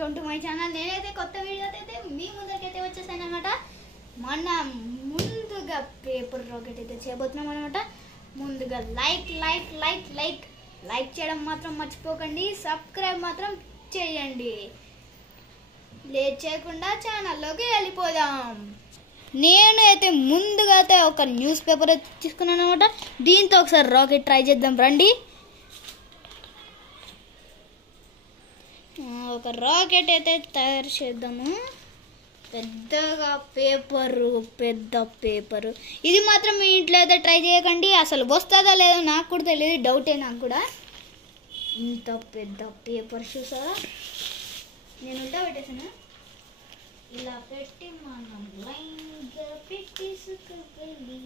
Welcome to my channel. నేనైతే కొత్త వీడియోతో అయితే మీ ముందరికైతే వచ్చేసాను అనమాట. మనం ముందుగా పేపర్ రాకెట్ అయితే చేయబోతున్నాం అనమాట. ముందుగా లైక్ చేయడం మాత్రం మర్చిపోకండి. సబ్స్క్రైబ్ మాత్రం చేయండి. లేట్ చేయకుండా ఛానల్లోకి వెళ్ళిపోదాం. నేనైతే ముందుగా అయితే ఒక న్యూస్ పేపర్ అయితే తీసుకున్నాను అనమాట. దీంతో ఒకసారి రాకెట్ ట్రై చేద్దాం రండి. ఒక రాకెట్ అయితే తయారు చేద్దాము. పెద్ద పేపరు ఇది మాత్రం మీ ఇంట్లో అయితే ట్రై చేయకండి. అసలు వస్తుందా లేదా నాకు కూడా తెలియదు, డౌటే నాకు కూడా. ఇంత పెద్ద పేపర్ చూసారా, నేను ఉంటా పెట్టేసాను. ఇలా పెట్టి మనం లైన్గా పెట్టేసుకోవాలి.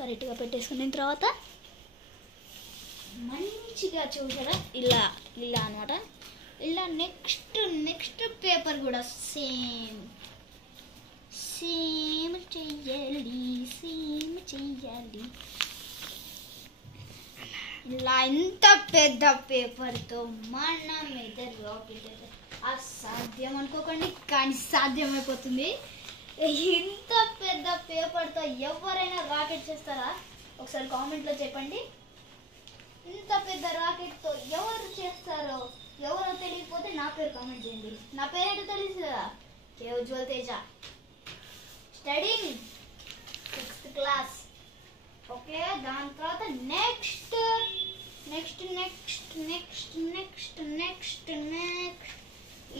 కరెక్ట్గా పెట్టేసుకున్న తర్వాత మంచిగా చూసారా, ఇలా అనమాట. ఇలా నెక్స్ట్ పేపర్ కూడా సేమ్ చెయ్యాలి. ఇలా ఇంత పెద్ద పేపర్తో మనం అయితే రాకెట్ అయితే అసాధ్యం అనుకోకండి, కానీ సాధ్యమైపోతుంది. ఇంత పెద్ద పేపర్తో ఎవరైనా రాకెట్ చేస్తారా? ఒకసారి కామెంట్లో చెప్పండి. ఇంత పెద్ద రాకెట్తో ఎవరు చేస్తారో, ఎవరో తెలియకపోతే నా పేరు కామెంట్ చేయండి. నా పేరు ఏంటో తెలుసు కదా, Ujjwal Teja, studying 6th class. Okay, దాని తర్వాత నెక్స్ట్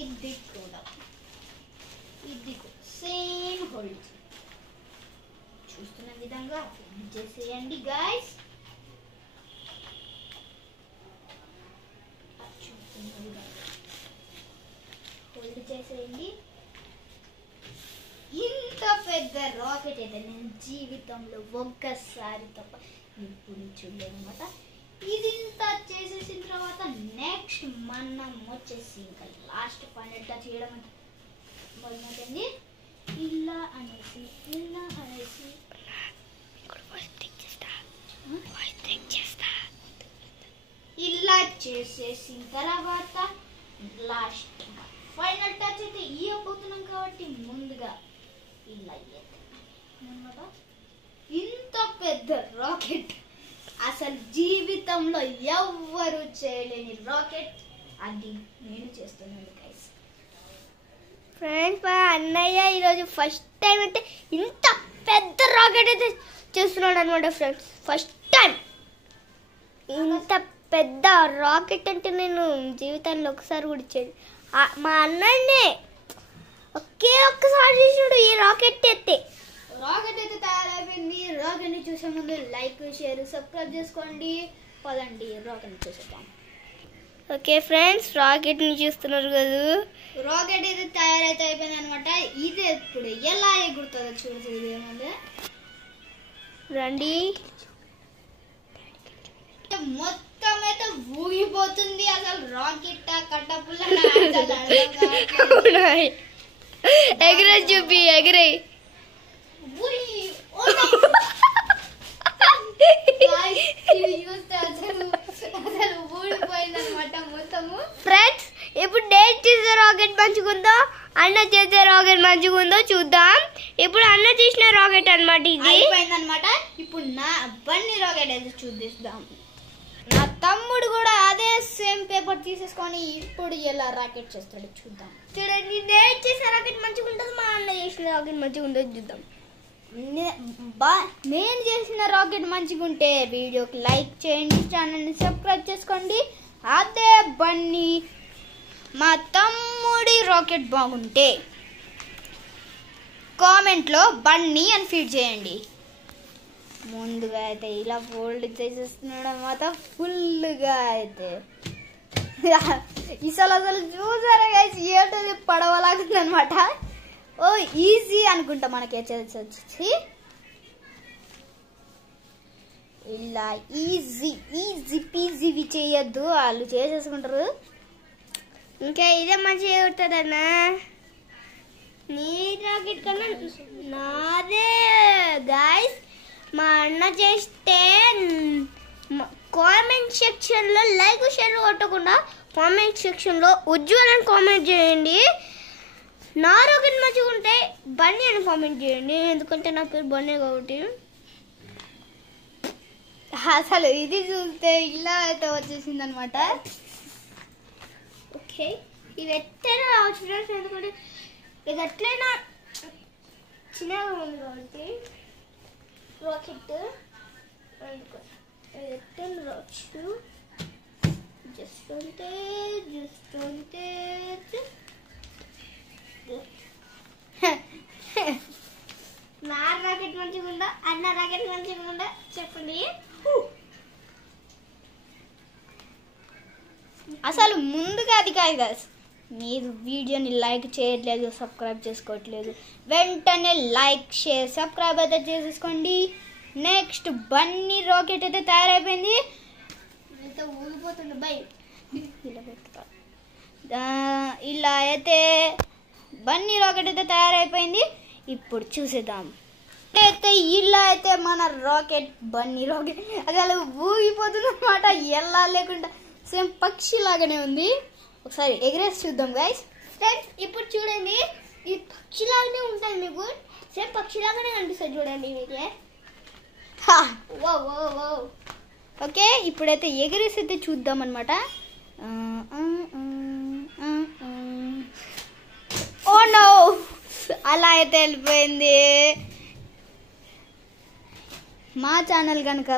ఇది కూడా సేమ్ హోల్డ్ చూస్తున్న విధంగా చేసేయండి గైస్. హోల్డ్ చేసేయండి. ఇంత పెద్ద రాకెట్ అయితే నేను జీవితంలో ఒక్కసారి తప్ప ఇప్పుడు చూడలేదు అనమాట. ఇది ఇంత చేసేసిన తర్వాత నెక్స్ట్ మనం వచ్చేసి ఇంకా లాస్ట్ ఫైనల్ టచ్ చేయడం అంటే మొదలవుతుంది. ఇలా అనేసి ఇలా చేసేసిన తర్వాత లాస్ట్ ఫైనల్ టచ్ అయితే ఇవ్వబోతున్నాం కాబట్టి ముందుగా ఇలా అన్నమాట. ఇంత పెద్ద రాకెట్ అసలు జీవితంలో ఎవ్వరు చేయలేని రాకెట్, అది నేను చేస్తున్నాను గైస్. ఫ్రెండ్స్, మా అన్నయ్య ఈరోజు ఫస్ట్ టైం అయితే ఇంత పెద్ద రాకెట్ అయితే చేస్తున్నాడు అనమాట. ఫ్రెండ్స్, ఫస్ట్ టైం ఇంత పెద్ద రాకెట్ అంటే నేను జీవితంలో ఒకసారి కూడా చేయలేదు. మా అన్నయ్యనే ఒక్కసారి చేసినాడు ఈ రాకెట్ అయితే. రాకెట్ అయితే తయారైపోయింది. రాకెట్ని చూసే ముందు లైక్, షేర్, సబ్స్క్రైబ్ చేసుకోండి. పదండి రాకెట్ని చూసేద్దాం. ఓకే ఫ్రెండ్స్, రాకెట్ని చూస్తున్నారు కదా. రాకెట్ అయితే తయారైతే అయిపోయింది అనమాట. ఇది ఇప్పుడు ఎలా ఎగురుతుందో చూసేది ఏమంటే రండి. మొత్తం అయితే ఊగిపోతుంది. అసలు రాకెట్ కట్టపుల్ల ఎగిరే చూపి ఎగిరే ఫ్రెండ్స్, ఇప్పుడు నేను చేసే రాకెట్ మంచిగుందో, అన్న చేసే రాకెట్ మంచిగుందో చూద్దాం. ఇప్పుడు అన్న చేసిన రాకెట్ అనమాట, ఇది అయిపోయిందనమాట. ఇప్పుడు నా బన్నీ రాకెట్ అయితే చూద్దాం. నా తమ్ముడు కూడా అదే సేమ్ పేపర్ తీసేసుకొని ఇప్పుడు ఎలా రాకెట్ చేస్తాడు చూద్దాం. చూడండి, నేను చేసే రాకెట్ మంచిగా ఉంటుంది, మా అన్న చేసిన రాకెట్ మంచిగా ఉందో చూద్దాం. నేను చేసిన రాకెట్ మంచిగా ఉంటే వీడియోకి లైక్ చేయండి, ఛానల్ని సబ్స్క్రైబ్ చేసుకోండి. అదే బన్నీ మా తమ్ముడి రాకెట్ బాగుంటే కామెంట్లో బన్నీ అని ఫీడ్ చేయండి. ముందుగా అయితే ఇలా ఫోల్డ్ చేసేస్తున్నాడు అన్నమాట. ఫుల్గా అయితే అసలు చూసారా గైస్, ఏటది పడవలాగుంది అనమాట. ఓ ఈజీ అనుకుంటా మనకి వచ్చేసి. ఇలా ఈజీ పీజీవి చేయొద్దు, వాళ్ళు చేసేసుకుంటారు. ఇంకా ఇదే మంచిగా ఎగురుతుందన్నా. నీ రాకెట్ కన్నా నాదే గాయస్. మా అన్న చేస్తే కామెంట్ సెక్షన్లో లైక్ షేర్ కొట్టకుండా కామెంట్ సెక్షన్లో ఉజ్వల్ అని కామెంట్ చేయండి. నా రాకెట్ మంచిగా ఉంటే బన్నీ అని కామెంట్ చేయండి, ఎందుకంటే నా పేరు బన్నీ కాబట్టి. అసలు ఇది చూస్తే ఇలా అయితే వచ్చేసింది అనమాట. ఓకే, ఇవి ఎట్లయినా రావచ్చు ఫ్రెండ్స్, ఎందుకంటే ఇది ఎట్లయినా చిన్నగా ఉంది కాబట్టి రాకెట్ ఇది ఎట్లయినా రావచ్చు. జస్ట్ అంటే నా రాకెట్ మంచిగా ఉందా అన్న రాకెట్ మంచిగా ఉందా చెప్పండి. అసలు ముందుగా అది కాదు కదా, మీరు వీడియోని లైక్ చేయట్లేదు, సబ్స్క్రైబ్ చేసుకోవట్లేదు, వెంటనే లైక్ షేర్ సబ్స్క్రైబ్ అయితే చేసేసుకోండి. నెక్స్ట్ బన్నీ రాకెట్ అయితే తయారైపోయింది. ఊగిపోతుంది బై ఇలా అయితే బన్నీ రాకెట్ అయితే తయారైపోయింది. ఇప్పుడు చూసేద్దాం. అయితే ఇలా అయితే మన రాకెట్ బన్నీ రాకెట్ అసలు ఊగిపోతుంది అన్నమాట, ఎలా లేకుండా సేమ్ పక్షి లాగానే ఉంది. ఒకసారి ఎగరేసి చూద్దాం గైస్. ఫ్రెండ్స్ ఇప్పుడు చూడండి, ఈ పక్షిలాగానే ఉంటుంది, మీకు సేమ్ పక్షిలాగానే కనిపిస్తుంది చూడండి మీకే. ఓకే, ఇప్పుడైతే ఎగరేసి అయితే చూద్దాం అనమాట. ఓ నో, అలా అయితే వెళ్ళిపోయింది. మా ఛానల్ కనుక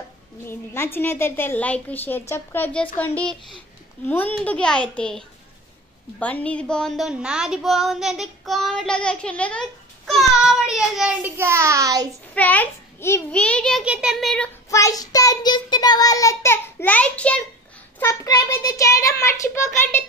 మీకు నచ్చినట్టయితే లైక్ షేర్ సబ్స్క్రైబ్ చేసుకోండి. ముందుగా అయితే బన్నీది బాగుందో నాది బాగుందో అయితే కామెంట్లో సెక్షన్ లేదా కామెంట్ చేసేయండి గైస్. ఫ్రెండ్స్ ఈ వీడియోకి అయితే మీరు ఫస్ట్ టైం చూస్తున్న వాళ్ళైతే లైక్ షేర్ సబ్స్క్రైబ్ అయితే చేయడం మర్చిపోకండి.